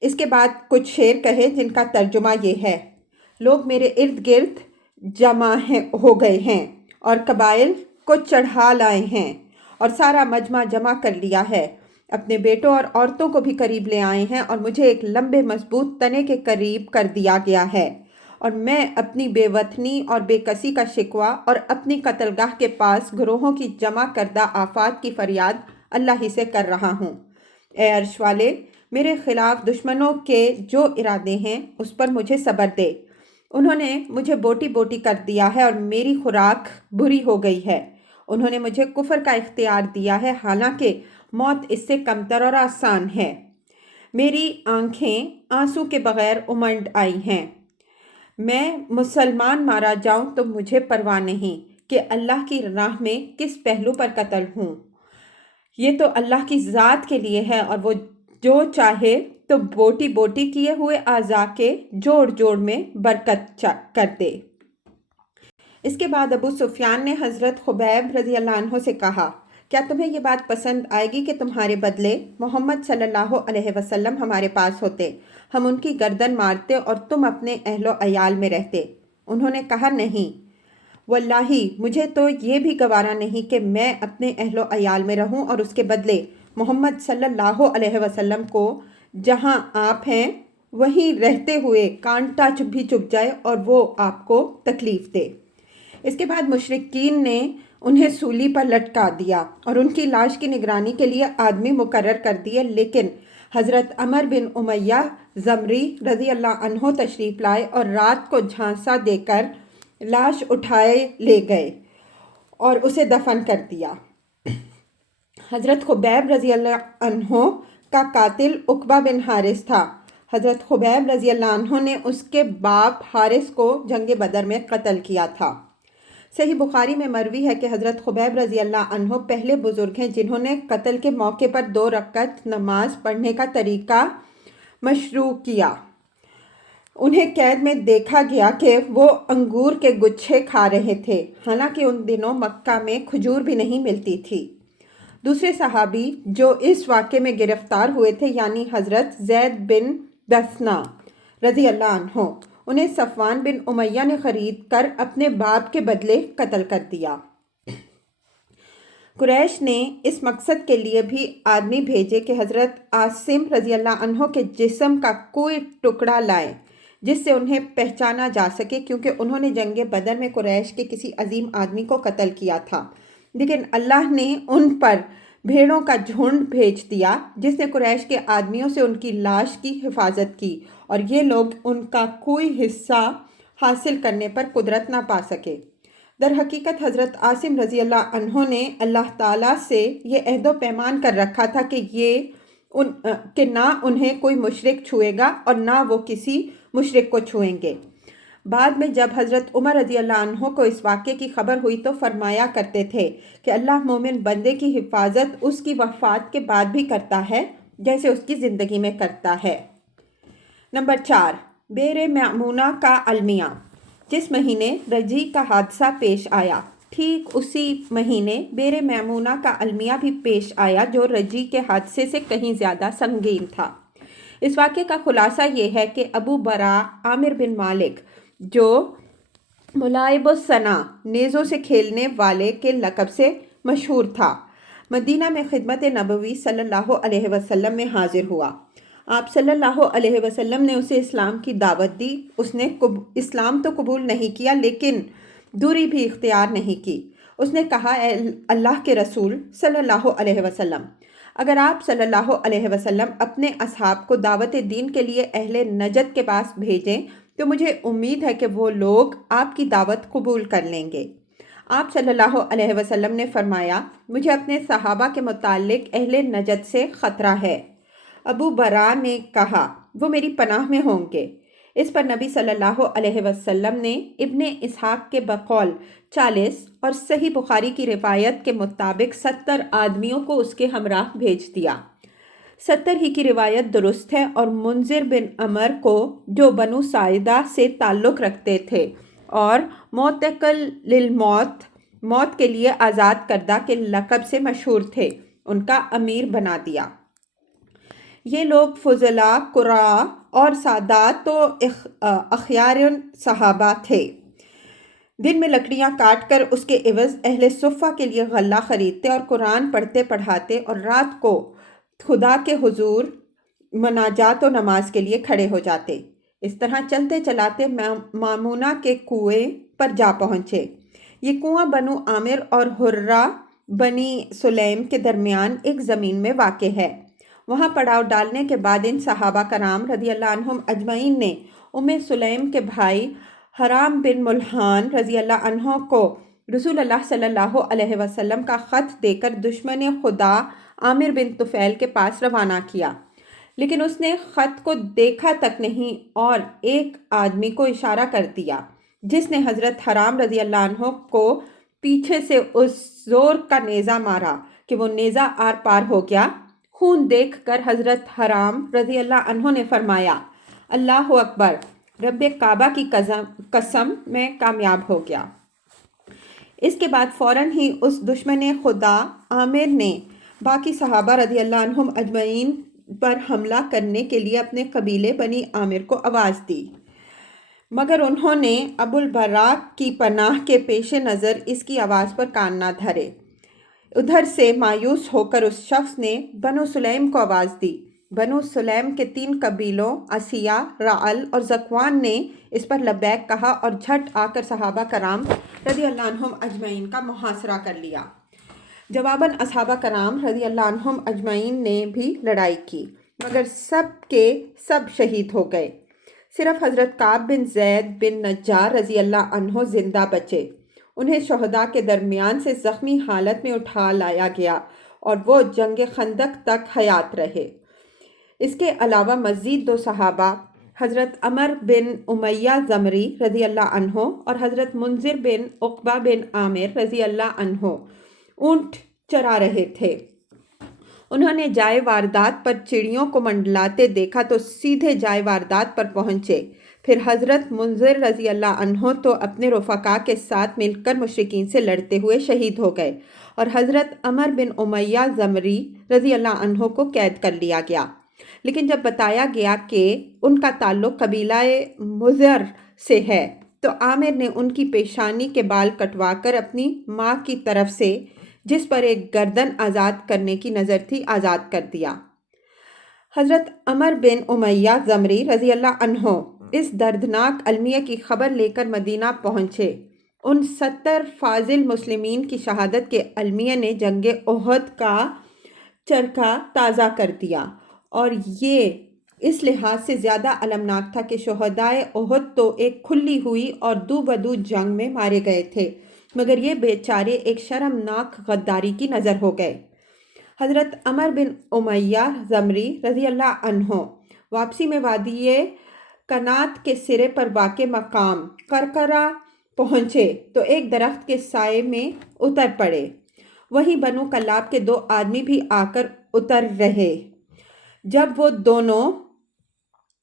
اس کے بعد کچھ شعر کہے جن کا ترجمہ یہ ہے، لوگ میرے ارد گرد جمع ہو گئے ہیں اور قبائل کو چڑھا لائے ہیں اور سارا مجمع جمع کر لیا ہے، اپنے بیٹوں اور عورتوں کو بھی قریب لے آئے ہیں اور مجھے ایک لمبے مضبوط تنے کے قریب کر دیا گیا ہے، اور میں اپنی بے وطنی اور بے کسی کا شکوہ اور اپنی قتل گاہ کے پاس گروہوں کی جمع کردہ آفات کی فریاد اللہ ہی سے کر رہا ہوں۔ اے عرش والے، میرے خلاف دشمنوں کے جو ارادے ہیں اس پر مجھے صبر دے۔ انہوں نے مجھے بوٹی بوٹی کر دیا ہے اور میری خوراک بری ہو گئی ہے۔ انہوں نے مجھے کفر کا اختیار دیا ہے، حالانکہ موت اس سے کمتر اور آسان ہے۔ میری آنکھیں آنسو کے بغیر امنڈ آئی ہیں۔ میں مسلمان مارا جاؤں تو مجھے پرواہ نہیں کہ اللہ کی راہ میں کس پہلو پر قتل ہوں۔ یہ تو اللہ کی ذات کے لیے ہے اور وہ جو چاہے تو بوٹی بوٹی کیے ہوئے اعضاء کے جوڑ جوڑ میں برکت کر دے۔ اس کے بعد ابو سفیان نے حضرت خبیب رضی اللہ عنہ سے کہا، کیا تمہیں یہ بات پسند آئے گی کہ تمہارے بدلے محمد صلی اللہ علیہ وسلم ہمارے پاس ہوتے، ہم ان کی گردن مارتے اور تم اپنے اہل و عیال میں رہتے؟ انہوں نے کہا، نہیں، واللہ مجھے تو یہ بھی گوارا نہیں کہ میں اپنے اہل و عیال میں رہوں اور اس کے بدلے محمد صلی اللہ علیہ وسلم کو جہاں آپ ہیں وہیں رہتے ہوئے کانٹا بھی چبھ جائے اور وہ آپ کو تکلیف دے۔ اس کے بعد مشرکین نے انہیں سولی پر لٹکا دیا اور ان کی لاش کی نگرانی کے لیے آدمی مقرر کر دیے، لیکن حضرت عمر بن امیہ زمری رضی اللہ عنہ تشریف لائے اور رات کو جھانسا دے کر لاش اٹھائے لے گئے اور اسے دفن کر دیا۔ حضرت خبیب رضی اللہ عنہ کا قاتل عقبہ بن حارث تھا۔ حضرت خبیب رضی اللہ عنہ نے اس کے باپ حارث کو جنگ بدر میں قتل کیا تھا۔ صحیح بخاری میں مروی ہے کہ حضرت خبیب رضی اللہ عنہ پہلے بزرگ ہیں جنہوں نے قتل کے موقع پر 2 رکعت نماز پڑھنے کا طریقہ مشروع کیا۔ انہیں قید میں دیکھا گیا کہ وہ انگور کے گچھے کھا رہے تھے، حالانکہ ان دنوں مکہ میں کھجور بھی نہیں ملتی تھی۔ دوسرے صحابی جو اس واقعے میں گرفتار ہوئے تھے یعنی حضرت زید بن دثنہ رضی اللہ عنہ، انہیں صفوان بن امیہ نے خرید کر اپنے باپ کے بدلے قتل کر دیا۔ قریش نے اس مقصد کے لیے بھی آدمی بھیجے کہ حضرت عاصم رضی اللہ عنہ کے جسم کا کوئی ٹکڑا لائے جس سے انہیں پہچانا جا سکے، کیونکہ انہوں نے جنگ بدر میں قریش کے کسی عظیم آدمی کو قتل کیا تھا، لیکن اللہ نے ان پر بھیڑوں کا جھنڈ بھیج دیا جس نے قریش کے آدمیوں سے ان کی لاش کی حفاظت کی اور یہ لوگ ان کا کوئی حصہ حاصل کرنے پر قدرت نہ پا سکے۔ در حقیقت حضرت عاصم رضی اللہ عنہ نے اللہ تعالیٰ سے یہ عہد و پیمان کر رکھا تھا کہ نہ انہیں کوئی مشرک چھوئے گا اور نہ وہ کسی مشرک کو چھوئیں گے۔ بعد میں جب حضرت عمر رضی اللہ عنہ کو اس واقعے کی خبر ہوئی تو فرمایا کرتے تھے کہ اللہ مومن بندے کی حفاظت اس کی وفات کے بعد بھی کرتا ہے جیسے اس کی زندگی میں کرتا ہے۔ نمبر 4، بئر معمونہ کا المیہ۔ جس مہینے رجی کا حادثہ پیش آیا، ٹھیک اسی مہینے بئر معمونہ کا المیہ بھی پیش آیا جو رجی کے حادثے سے کہیں زیادہ سنگین تھا۔ اس واقعے کا خلاصہ یہ ہے کہ ابو براء عامر بن مالک جو ملاعب الصنع نیزوں سے کھیلنے والے کے لقب سے مشہور تھا، مدینہ میں خدمت نبوی صلی اللہ علیہ وسلم میں حاضر ہوا۔ آپ صلی اللہ علیہ وسلم نے اسے اسلام کی دعوت دی۔ اس نے اسلام تو قبول نہیں کیا لیکن دوری بھی اختیار نہیں کی۔ اس نے کہا، اے اللہ کے رسول صلی اللہ علیہ وسلم، اگر آپ صلی اللہ علیہ وسلم اپنے اصحاب کو دعوت دین کے لیے اہل نجد کے پاس بھیجیں تو مجھے امید ہے کہ وہ لوگ آپ کی دعوت قبول کر لیں گے۔ آپ صلی اللہ علیہ وسلم نے فرمایا، مجھے اپنے صحابہ کے متعلق اہل نجد سے خطرہ ہے۔ ابو براء نے کہا، وہ میری پناہ میں ہوں گے۔ اس پر نبی صلی اللہ علیہ وسلم نے ابن اسحاق کے بقول 40 اور صحیح بخاری کی روایت کے مطابق 70 آدمیوں کو اس کے ہمراہ بھیج دیا۔ 70 ہی کی روایت درست ہے، اور منذر بن عمر کو جو بنو ساعدہ سے تعلق رکھتے تھے اور معتقل للموت، موت کے لیے آزاد کردہ کے لقب سے مشہور تھے، ان کا امیر بنا دیا۔ یہ لوگ فضلاء، قراء اور سادات و اخیار صحابہ تھے۔ دن میں لکڑیاں کاٹ کر اس کے عوض اہل صفہ کے لیے غلہ خریدتے اور قرآن پڑھتے پڑھاتے، اور رات کو خدا کے حضور مناجات و نماز کے لیے کھڑے ہو جاتے۔ اس طرح چلتے چلاتے مامونہ کے کنویں پر جا پہنچے۔ یہ کنواں بنو عامر اور حرہ بنی سلیم کے درمیان ایک زمین میں واقع ہے۔ وہاں پڑاؤ ڈالنے کے بعد ان صحابہ کرام رضی اللہ عنہم اجمعین نے سلیم کے بھائی حرام بن ملحان رضی اللہ عنہ کو رسول اللہ صلی اللہ علیہ وسلم کا خط دے کر دشمن خدا عامر بن طفیل کے پاس روانہ کیا، لیکن اس نے خط کو دیکھا تک نہیں اور ایک آدمی کو اشارہ کر دیا، جس نے حضرت حرام رضی اللہ عنہ کو پیچھے سے اس زور کا نیزہ مارا کہ وہ نیزہ آر پار ہو گیا۔ خون دیکھ کر حضرت حرام رضی اللہ عنہ نے فرمایا، اللہ اکبر، رب کعبہ کی قسم، میں کامیاب ہو گیا۔ اس کے بعد فوراً ہی اس دشمن خدا عامر نے باقی صحابہ رضی اللہ عنہم اجمعین پر حملہ کرنے کے لیے اپنے قبیلے بنی عامر کو آواز دی، مگر انہوں نے ابو البراء کی پناہ کے پیش نظر اس کی آواز پر کان نہ دھرے۔ ادھر سے مایوس ہو کر اس شخص نے بنو سلیم کو آواز دی۔ بنو سلیم کے 3 قبیلوں اسیہ، رعل اور ذکوان نے اس پر لبیک کہا اور جھٹ آ کر صحابہ کرام رضی اللہ عنہم اجمعین کا محاصرہ کر لیا۔ جواباً اصحابہ کرام رضی اللہ عنہم اجمعین نے بھی لڑائی کی، مگر سب کے سب شہید ہو گئے۔ صرف حضرت کعب بن زید بن نجار رضی اللہ عنہ زندہ بچے۔ انہیں شہداء کے درمیان سے زخمی حالت میں اٹھا لایا گیا اور وہ جنگ خندق تک حیات رہے۔ اس کے علاوہ مزید 2 صحابہ حضرت عمر بن امیہ زمری رضی اللہ عنہ اور حضرت منذر بن عقبہ بن عامر رضی اللہ عنہ اونٹ چرا رہے تھے۔ انہوں نے جائے واردات پر چڑیوں کو منڈلاتے دیکھا تو سیدھے جائے واردات پر پہنچے۔ پھر حضرت منذر رضی اللہ عنہ تو اپنے رفقاء کے ساتھ مل کر مشرکین سے لڑتے ہوئے شہید ہو گئے، اور حضرت عمر بن امیہ زمری رضی اللہ عنہ کو قید کر لیا گیا۔ لیکن جب بتایا گیا کہ ان کا تعلق قبیلہ مضر سے ہے تو عامر نے ان کی پیشانی کے بال کٹوا کر اپنی ماں کی طرف سے، جس پر ایک گردن آزاد کرنے کی نظر تھی، آزاد کر دیا۔ حضرت عمر بن امیہ زمری رضی اللہ عنہ اس دردناک المیہ کی خبر لے کر مدینہ پہنچے۔ ان 70 فاضل مسلمین کی شہادت کے المیہ نے جنگ احد کا چرخہ تازہ کر دیا، اور یہ اس لحاظ سے زیادہ المناک تھا کہ شہدائے احد تو ایک کھلی ہوئی اور دو بدو جنگ میں مارے گئے تھے، مگر یہ بیچارے ایک شرمناک غداری کی نظر ہو گئے۔ حضرت عمر بن امیہ زمری رضی اللہ عنہ واپسی میں وادی کنات کے سرے پر واقع مقام کرکرہ پہنچے تو ایک درخت کے سائے میں اتر پڑے۔ وہیں بنو کلاب کے 2 آدمی بھی آ کر اتر رہے۔ جب وہ دونوں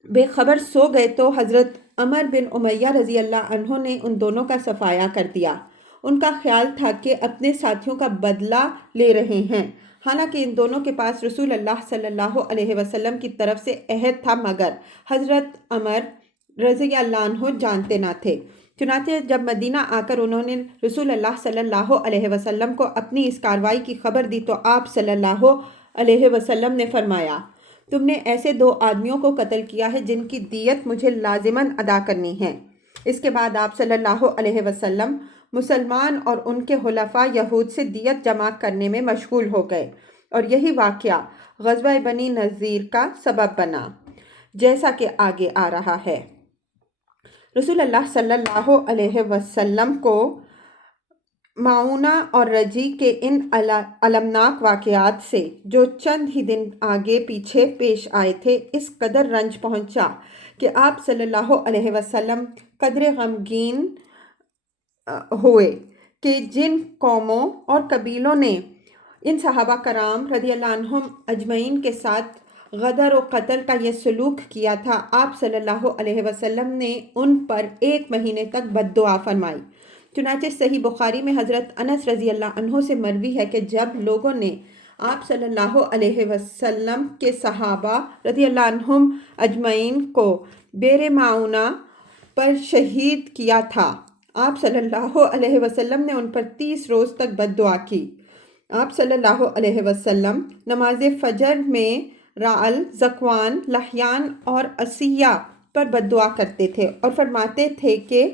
بے خبر سو گئے تو حضرت عمر بن امیہ رضی اللہ عنہ نے ان دونوں کا صفایا کر دیا۔ ان کا خیال تھا کہ اپنے ساتھیوں کا بدلہ لے رہے ہیں، حالانکہ ان دونوں کے پاس رسول اللہ صلی اللہ علیہ وسلم کی طرف سے عہد تھا، مگر حضرت عمر رضی اللہ عنہ جانتے نہ تھے۔ چنانچہ جب مدینہ آ کر انہوں نے رسول اللہ صلی اللہ علیہ وسلم کو اپنی اس کارروائی کی خبر دی تو آپ صلی اللہ علیہ وسلم نے فرمایا، تم نے ایسے 2 آدمیوں کو قتل کیا ہے جن کی دیت مجھے لازماً ادا کرنی ہے۔ اس کے بعد آپ صلی اللہ علیہ وسلم مسلمان اور ان کے حلفاء یہود سے دیت جمع کرنے میں مشغول ہو گئے، اور یہی واقعہ غزوہ بنی نذیر کا سبب بنا، جیسا کہ آگے آ رہا ہے۔ رسول اللہ صلی اللہ علیہ وسلم کو معونہ اور رجی کے ان المناک واقعات سے جو چند ہی دن آگے پیچھے پیش آئے تھے، اس قدر رنج پہنچا کہ آپ صلی اللہ علیہ وسلم قدر غمگین ہوئے کہ جن قوموں اور قبیلوں نے ان صحابہ کرام رضی اللہ عنہم اجمعین کے ساتھ غدر و قتل کا یہ سلوک کیا تھا، آپ صلی اللہ علیہ وسلم نے ان پر 1 مہینے تک بد دعا فرمائی۔ چنانچہ صحیح بخاری میں حضرت انس رضی اللہ عنہ سے مروی ہے کہ جب لوگوں نے آپ صلی اللہ علیہ وسلم کے صحابہ رضی اللہ عنہم اجمعین کو بیر معونہ پر شہید کیا تھا، آپ صلی اللہ علیہ وسلم نے ان پر 30 روز تک بد دعا کی۔ آپ صلی اللہ علیہ وسلم نماز فجر میں رعل، ذکوان، لحیان اور عصیہ پر بد دعا کرتے تھے اور فرماتے تھے کہ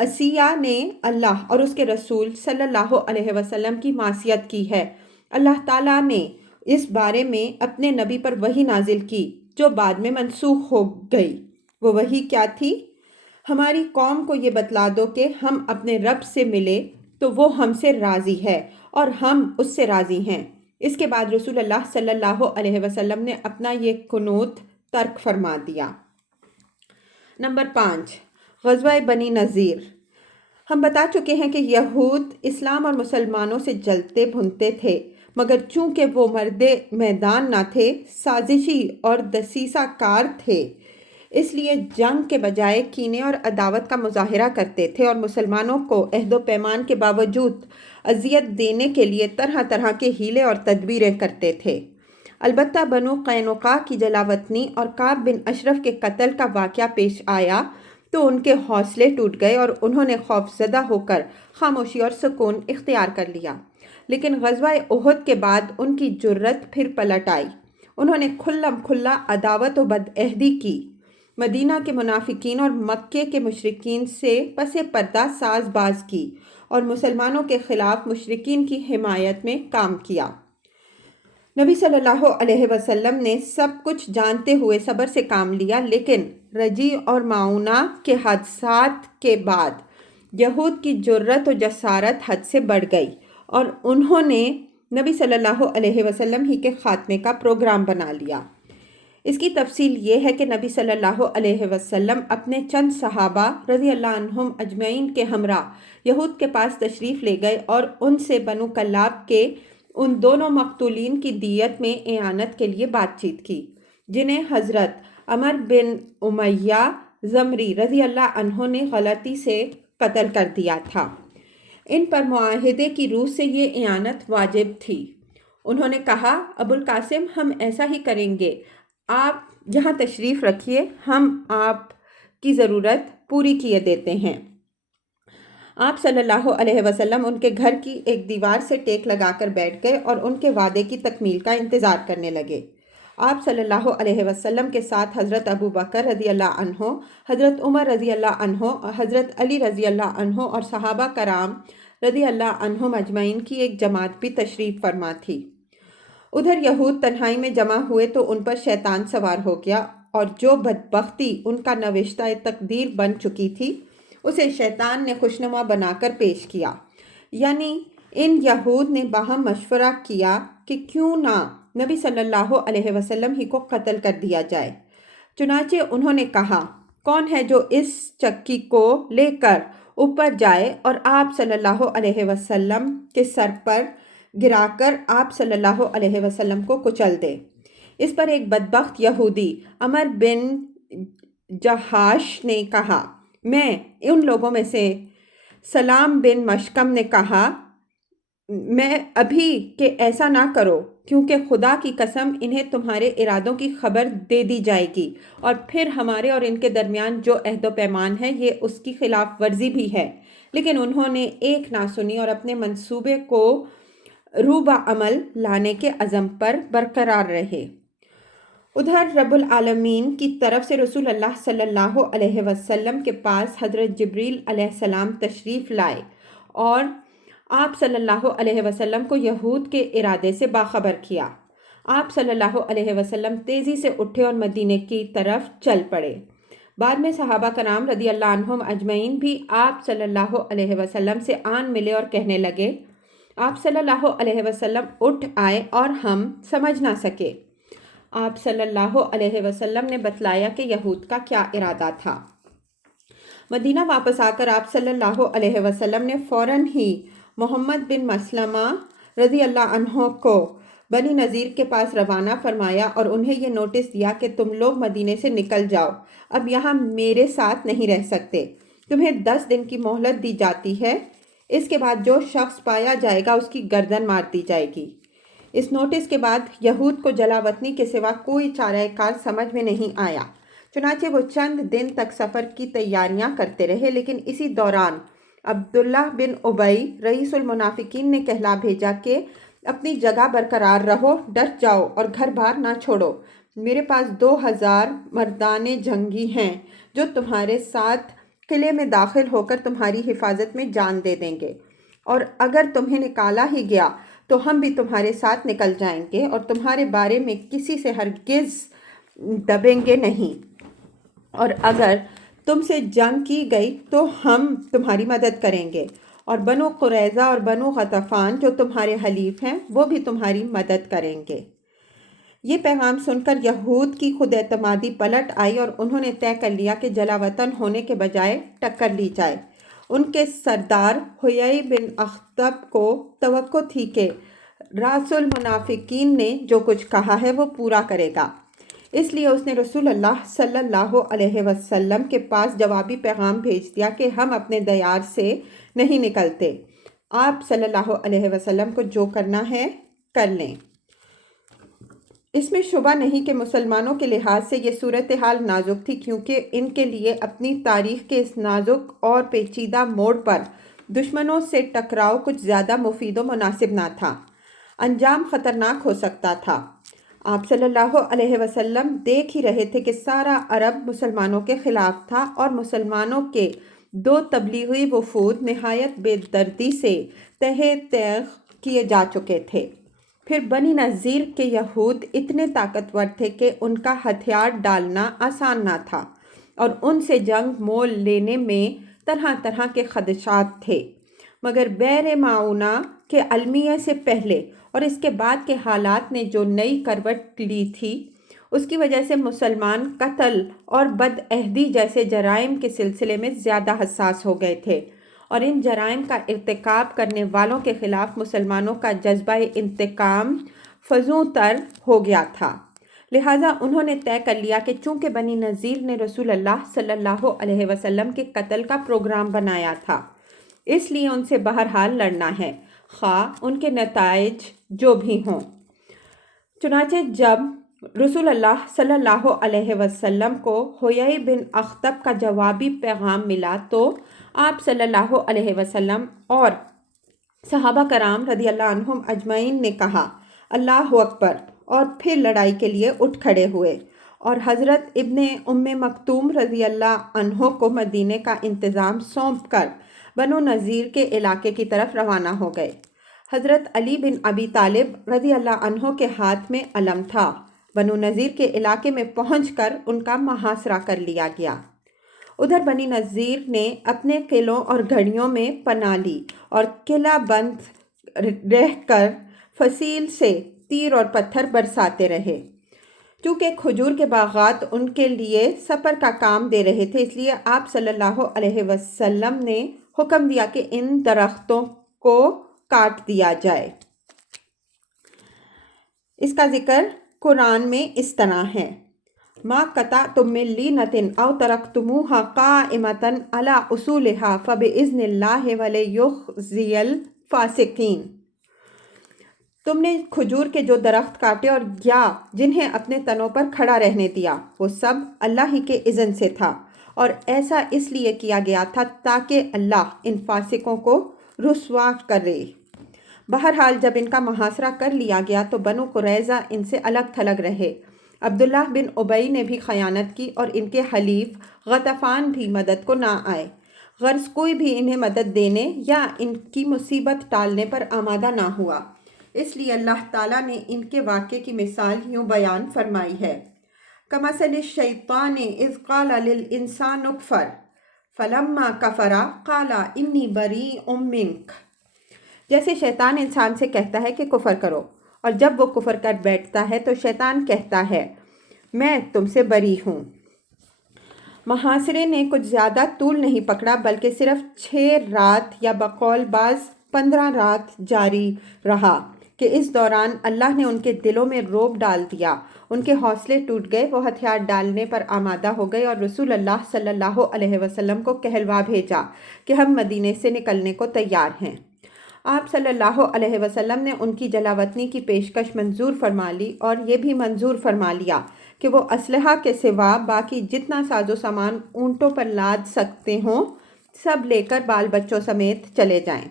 عصیہ نے اللہ اور اس کے رسول صلی اللہ علیہ وسلم کی معصیت کی ہے۔ اللہ تعالیٰ نے اس بارے میں اپنے نبی پر وحی نازل کی جو بعد میں منسوخ ہو گئی۔ وہ وحی کیا تھی؟ ہماری قوم کو یہ بتلا دو کہ ہم اپنے رب سے ملے تو وہ ہم سے راضی ہے اور ہم اس سے راضی ہیں۔ اس کے بعد رسول اللہ صلی اللہ علیہ وسلم نے اپنا یہ قنوت ترک فرما دیا۔ نمبر 5، غزوہ بنی نذیر۔ ہم بتا چکے ہیں کہ یہود اسلام اور مسلمانوں سے جلتے بھنتے تھے، مگر چونکہ وہ مرد میدان نہ تھے، سازشی اور دسیسہ کار تھے، اس لیے جنگ کے بجائے کینے اور عداوت کا مظاہرہ کرتے تھے اور مسلمانوں کو عہد و پیمان کے باوجود اذیت دینے کے لیے طرح طرح کے حیلے اور تدبیریں کرتے تھے۔ البتہ بنو قینقاع کی جلاوطنی اور کعب بن اشرف کے قتل کا واقعہ پیش آیا تو ان کے حوصلے ٹوٹ گئے اور انہوں نے خوف زدہ ہو کر خاموشی اور سکون اختیار کر لیا۔ لیکن غزوہ احد کے بعد ان کی جرت پھر پلٹ آئی۔ انہوں نے کھلم کھلا عداوت و بدعہدی کی، مدینہ کے منافقین اور مکے کے مشرکین سے پس پردہ ساز باز کی اور مسلمانوں کے خلاف مشرکین کی حمایت میں کام کیا۔ نبی صلی اللہ علیہ وسلم نے سب کچھ جانتے ہوئے صبر سے کام لیا، لیکن رجی اور معونہ کے حادثات کے بعد یہود کی جرت و جسارت حد سے بڑھ گئی اور انہوں نے نبی صلی اللہ علیہ وسلم ہی کے خاتمے کا پروگرام بنا لیا۔ اس کی تفصیل یہ ہے کہ نبی صلی اللہ علیہ وسلم اپنے چند صحابہ رضی اللہ عنہم اجمعین کے ہمراہ یہود کے پاس تشریف لے گئے اور ان سے بنو کلاب کے ان دونوں مقتولین کی دیت میں اعانت کے لیے بات چیت کی، جنہیں حضرت عمر بن امیہ زمری رضی اللہ عنہ نے غلطی سے قتل کر دیا تھا۔ ان پر معاہدے کی روح سے یہ اعانت واجب تھی۔ انہوں نے کہا، ابو القاسم، ہم ایسا ہی کریں گے، آپ یہاں تشریف رکھیے، ہم آپ کی ضرورت پوری کیے دیتے ہیں۔ آپ صلی اللہ علیہ وسلم ان کے گھر کی ایک دیوار سے ٹیک لگا کر بیٹھ گئے اور ان کے وعدے کی تکمیل کا انتظار کرنے لگے۔ آپ صلی اللہ علیہ وسلم کے ساتھ حضرت ابو بکر رضی اللہ عنہ، حضرت عمر رضی اللہ عنہ، حضرت علی رضی اللہ عنہ اور صحابہ کرام رضی اللہ عنہم اجمعین کی ایک جماعت بھی تشریف فرما تھی۔ ادھر یہود تنہائی میں جمع ہوئے تو ان پر شیطان سوار ہو گیا اور جو بدبختی ان کا نوشتہ تقدیر بن چکی تھی اسے شیطان نے خوشنما بنا کر پیش کیا۔ یعنی ان یہود نے باہم مشورہ کیا کہ کیوں نہ نبی صلی اللہ علیہ وسلم ہی کو قتل کر دیا جائے۔ چنانچہ انہوں نے کہا، کون ہے جو اس چکی کو لے کر اوپر جائے اور آپ صلی اللہ علیہ وسلم کے سر پر گرا کر آپ صلی اللہ علیہ وسلم کو کچل دے۔ اس پر ایک بدبخت یہودی عمر بن جہاش نے کہا، میں ان لوگوں میں سے سلام بن مشکم نے کہا، میں ابھی کہ ایسا نہ کرو، کیونکہ خدا کی قسم انہیں تمہارے ارادوں کی خبر دے دی جائے گی اور پھر ہمارے اور ان کے درمیان جو عہد و پیمان ہے یہ اس کی خلاف ورزی بھی ہے۔ لیکن انہوں نے ایک نہ سنی اور اپنے منصوبے کو روبہ عمل لانے کے عزم پر برقرار رہے۔ ادھر رب العالمین کی طرف سے رسول اللہ صلی اللہ علیہ وسلم کے پاس حضرت جبریل علیہ السلام تشریف لائے اور آپ صلی اللہ علیہ وسلم کو یہود کے ارادے سے باخبر کیا۔ آپ صلی اللہ علیہ وسلم تیزی سے اٹھے اور مدینے کی طرف چل پڑے۔ بعد میں صحابہ کرام رضی اللہ عنہم اجمعین بھی آپ صلی اللہ علیہ وسلم سے آن ملے اور کہنے لگے، آپ صلی اللہ علیہ وسلم اٹھ آئے اور ہم سمجھ نہ سکے۔ آپ صلی اللہ علیہ وسلم نے بتلایا کہ یہود کا کیا ارادہ تھا۔ مدینہ واپس آ کر آپ صلی اللہ علیہ وسلم نے فوراً ہی محمد بن مسلمہ رضی اللہ عنہ کو بنی نذیر کے پاس روانہ فرمایا اور انہیں یہ نوٹس دیا کہ تم لوگ مدینے سے نکل جاؤ، اب یہاں میرے ساتھ نہیں رہ سکتے، تمہیں 10 دن کی مہلت دی جاتی ہے، اس کے بعد جو شخص پایا جائے گا اس کی گردن مار دی جائے گی۔ اس نوٹس کے بعد یہود کو جلا وطنی کے سوا کوئی چارہ کار سمجھ میں نہیں آیا، چنانچہ وہ چند دن تک سفر کی تیاریاں کرتے رہے، لیکن اسی دوران عبداللہ بن ابی رئیس المنافقین نے کہلا بھیجا کہ اپنی جگہ برقرار رہو، ڈٹ جاؤ اور گھر بار نہ چھوڑو، میرے پاس 2000 مردان جنگی ہیں جو تمہارے ساتھ قلعے میں داخل ہو کر تمہاری حفاظت میں جان دے دیں گے، اور اگر تمہیں نکالا ہی گیا تو ہم بھی تمہارے ساتھ نکل جائیں گے اور تمہارے بارے میں کسی سے ہرگز دبیں گے نہیں، اور اگر تم سے جنگ کی گئی تو ہم تمہاری مدد کریں گے، اور بنو قریظہ اور بنو غطفان جو تمہارے حلیف ہیں وہ بھی تمہاری مدد کریں گے۔ یہ پیغام سن کر یہود کی خود اعتمادی پلٹ آئی اور انہوں نے طے کر لیا کہ جلا وطن ہونے کے بجائے ٹکر لی جائے۔ ان کے سردار حیی بن اخطب کو توقع تھی کہ رأس المنافقین نے جو کچھ کہا ہے وہ پورا کرے گا، اس لیے اس نے رسول اللہ صلی اللہ علیہ وسلم کے پاس جوابی پیغام بھیج دیا کہ ہم اپنے دیار سے نہیں نکلتے، آپ صلی اللہ علیہ وسلم کو جو کرنا ہے کر لیں۔ اس میں شبہ نہیں کہ مسلمانوں کے لحاظ سے یہ صورتحال نازک تھی، کیونکہ ان کے لیے اپنی تاریخ کے اس نازک اور پیچیدہ موڑ پر دشمنوں سے ٹکراؤ کچھ زیادہ مفید و مناسب نہ تھا، انجام خطرناک ہو سکتا تھا۔ آپ صلی اللہ علیہ وسلم دیکھ ہی رہے تھے کہ سارا عرب مسلمانوں کے خلاف تھا اور مسلمانوں کے 2 تبلیغی وفود نہایت بے دردی سے تہہ تیغ کیے جا چکے تھے، پھر بنی نذیر کے یہود اتنے طاقتور تھے کہ ان کا ہتھیار ڈالنا آسان نہ تھا، اور ان سے جنگ مول لینے میں طرح طرح کے خدشات تھے، مگر بیر معونہ کے المیہ سے پہلے اور اس کے بعد کے حالات نے جو نئی کروٹ لی تھی اس کی وجہ سے مسلمان قتل اور بد عہدی جیسے جرائم کے سلسلے میں زیادہ حساس ہو گئے تھے، اور ان جرائم کا ارتکاب کرنے والوں کے خلاف مسلمانوں کا جذبہ انتقام فزوں تر ہو گیا تھا۔ لہٰذا انہوں نے طے کر لیا کہ چونکہ بنی نذیر نے رسول اللہ صلی اللہ علیہ وسلم کے قتل کا پروگرام بنایا تھا، اس لیے ان سے بہرحال لڑنا ہے، خواہ ان کے نتائج جو بھی ہوں۔ چنانچہ جب رسول اللہ صلی اللہ علیہ وسلم کو حیی بن اخطب کا جوابی پیغام ملا تو آپ صلی اللہ علیہ وسلم اور صحابہ کرام رضی اللہ عنہم اجمعین نے کہا اللہ اکبر، اور پھر لڑائی کے لیے اٹھ کھڑے ہوئے، اور حضرت ابن ام مکتوم رضی اللہ عنہ کو مدینے کا انتظام سونپ کر بنو نذیر کے علاقے کی طرف روانہ ہو گئے۔ حضرت علی بن ابی طالب رضی اللہ عنہ کے ہاتھ میں علم تھا، بنو نذیر کے علاقے میں پہنچ کر ان کا محاصرہ کر لیا گیا۔ ادھر بنی نذیر نے اپنے قلعوں اور گھڑیوں میں پناہ لی اور قلعہ بند رہ کر فصیل سے تیر اور پتھر برساتے رہے۔ چونکہ کھجور کے باغات ان کے لیے سپر کا کام دے رہے تھے، اس لیے آپ صلی اللہ علیہ وسلم نے حکم دیا کہ ان درختوں کو کاٹ دیا جائے۔ اس کا ذکر قرآن میں اس طرح ہے، ما قطعتم من لینۃ او ترکتموها قائمۃ علی اصولها فبإذن اللہ ولیخزی الفاسقین۔ تم نے کھجور کے جو درخت کاٹے اور یا جنہیں اپنے تنوں پر کھڑا رہنے دیا، وہ سب اللہ ہی کے اذن سے تھا، اور ایسا اس لیے کیا گیا تھا تاکہ اللہ ان فاسقوں کو رسوا کرے۔ بہرحال جب ان کا محاصرہ کر لیا گیا تو بنو قریظہ ان سے الگ تھلگ رہے۔ عبداللہ بن ابی نے بھی خیانت کی اور ان کے حلیف غطفان بھی مدد کو نہ آئے، غرض کوئی بھی انہیں مدد دینے یا ان کی مصیبت ٹالنے پر آمادہ نہ ہوا۔ اس لیے اللہ تعالیٰ نے ان کے واقعے کی مثال یوں بیان فرمائی ہے، کمثل الشیطان اذ قال للانسان اکفر فلما کفر قال انی بریء منک۔ جیسے شیطان انسان سے کہتا ہے کہ کفر کرو، اور جب وہ کفر کر بیٹھتا ہے تو شیطان کہتا ہے میں تم سے بری ہوں۔ محاصرے نے کچھ زیادہ طول نہیں پکڑا بلکہ صرف 6 رات یا بقول بعض 15 رات جاری رہا کہ اس دوران اللہ نے ان کے دلوں میں رعب ڈال دیا، ان کے حوصلے ٹوٹ گئے، وہ ہتھیار ڈالنے پر آمادہ ہو گئے اور رسول اللہ صلی اللہ علیہ وسلم کو کہلوا بھیجا کہ ہم مدینے سے نکلنے کو تیار ہیں۔ آپ صلی اللہ علیہ وسلم نے ان کی جلاوطنی کی پیشکش منظور فرما لی اور یہ بھی منظور فرما لیا کہ وہ اسلحہ کے سوا باقی جتنا ساز و سامان اونٹوں پر لاد سکتے ہوں سب لے کر بال بچوں سمیت چلے جائیں۔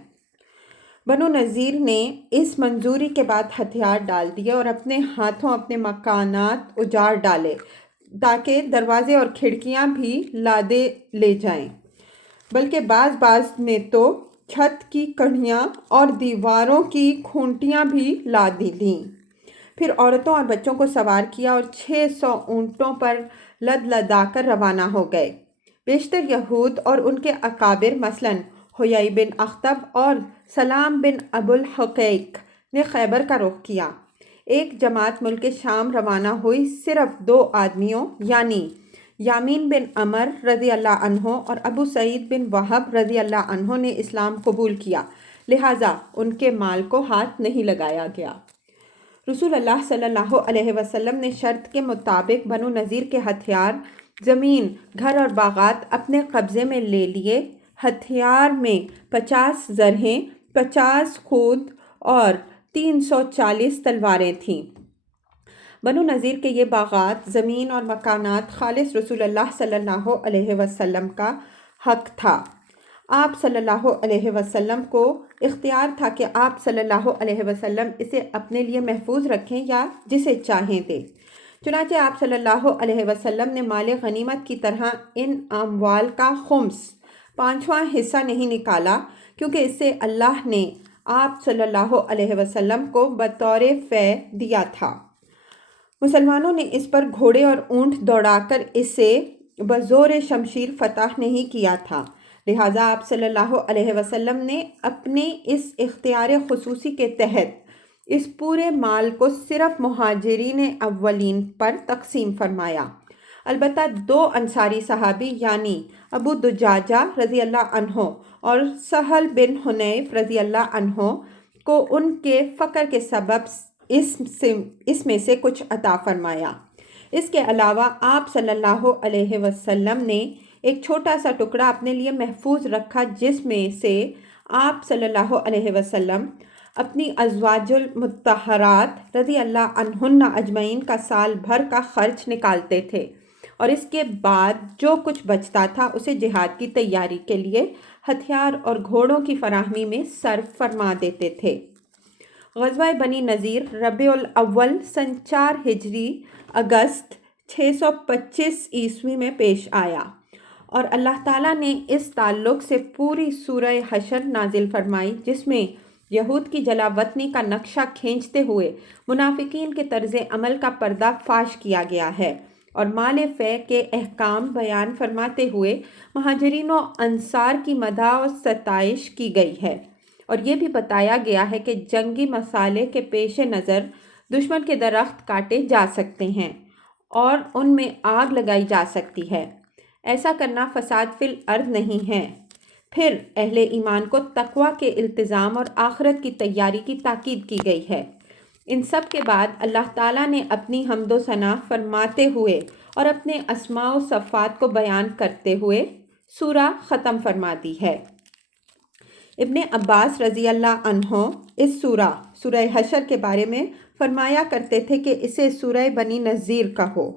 بنو نذیر نے اس منظوری کے بعد ہتھیار ڈال دیے اور اپنے ہاتھوں اپنے مکانات اجاڑ ڈالے تاکہ دروازے اور کھڑکیاں بھی لادے لے جائیں، بلکہ بعض نے تو چھت کی کڑیاں اور دیواروں کی کھونٹیاں بھی لادی دیں۔ پھر عورتوں اور بچوں کو سوار کیا اور 600 اونٹوں پر لد لدا کر روانہ ہو گئے۔ بیشتر یہود اور ان کے اکابر مثلاً حیی بن اخطب اور سلام بن ابو الحقیق نے خیبر کا رخ کیا۔ ایک جماعت ملک شام روانہ ہوئی، صرف 2 آدمیوں یعنی یامین بن عمر رضی اللہ عنہ اور ابو سعید بن وہب رضی اللہ عنہ نے اسلام قبول کیا، لہٰذا ان کے مال کو ہاتھ نہیں لگایا گیا۔ رسول اللہ صلی اللہ علیہ وسلم نے شرط کے مطابق بنو نذیر کے ہتھیار، زمین، گھر اور باغات اپنے قبضے میں لے لیے۔ ہتھیار میں 50 زرہیں، 50 خود اور 340 تلواریں تھیں۔ بنو نذیر کے یہ باغات، زمین اور مکانات خالص رسول اللہ صلی اللہ علیہ وسلم کا حق تھا۔ آپ صلی اللہ علیہ وسلم کو اختیار تھا کہ آپ صلی اللہ علیہ وسلم اسے اپنے لیے محفوظ رکھیں یا جسے چاہیں دیں۔ چنانچہ آپ صلی اللہ علیہ وسلم نے مال غنیمت کی طرح ان اموال کا خمس، 5واں حصہ نہیں نکالا، کیونکہ اس سے اللہ نے آپ صلی اللہ علیہ وسلم کو بطور فے دیا تھا۔ مسلمانوں نے اس پر گھوڑے اور اونٹ دوڑا کر اسے بزور شمشیر فتح نہیں کیا تھا، لہٰذا آپ صلی اللہ علیہ وسلم نے اپنے اس اختیار خصوصی کے تحت اس پورے مال کو صرف مہاجرین اولین پر تقسیم فرمایا۔ البتہ 2 انصاری صحابی یعنی ابو دجاجہ رضی اللہ عنہ اور سہل بن حنیف رضی اللہ عنہ کو ان کے فقر کے سبب اس میں سے کچھ عطا فرمایا۔ اس کے علاوہ آپ صلی اللہ علیہ وسلم نے ایک چھوٹا سا ٹکڑا اپنے لیے محفوظ رکھا، جس میں سے آپ صلی اللہ علیہ وسلم اپنی ازواج المطہرات رضی اللہ عنہن اجمعین کا سال بھر کا خرچ نکالتے تھے، اور اس کے بعد جو کچھ بچتا تھا اسے جہاد کی تیاری کے لیے ہتھیار اور گھوڑوں کی فراہمی میں صرف فرما دیتے تھے۔ غزوہ بنی نذیر ربیع الاول سن 4 ہجری اگست 625 عیسوی میں پیش آیا، اور اللہ تعالیٰ نے اس تعلق سے پوری سورہ حشر نازل فرمائی، جس میں یہود کی جلاوطنی کا نقشہ کھینچتے ہوئے منافقین کے طرز عمل کا پردہ فاش کیا گیا ہے، اور مال فے کے احکام بیان فرماتے ہوئے مہاجرین و انصار کی مدح و ستائش کی گئی ہے، اور یہ بھی بتایا گیا ہے کہ جنگی مسالے کے پیش نظر دشمن کے درخت کاٹے جا سکتے ہیں اور ان میں آگ لگائی جا سکتی ہے۔ ایسا کرنا فساد فی الارض نہیں ہے۔ پھر اہل ایمان کو تقوی کے التزام اور آخرت کی تیاری کی تاکید کی گئی ہے۔ ان سب کے بعد اللہ تعالیٰ نے اپنی حمد و ثنا فرماتے ہوئے اور اپنے اسماء و صفات کو بیان کرتے ہوئے سورہ ختم فرما دی ہے۔ ابن عباس رضی اللہ عنہ اس سورہ حشر کے بارے میں فرمایا کرتے تھے کہ اسے سورہ بنی نذیر کہو۔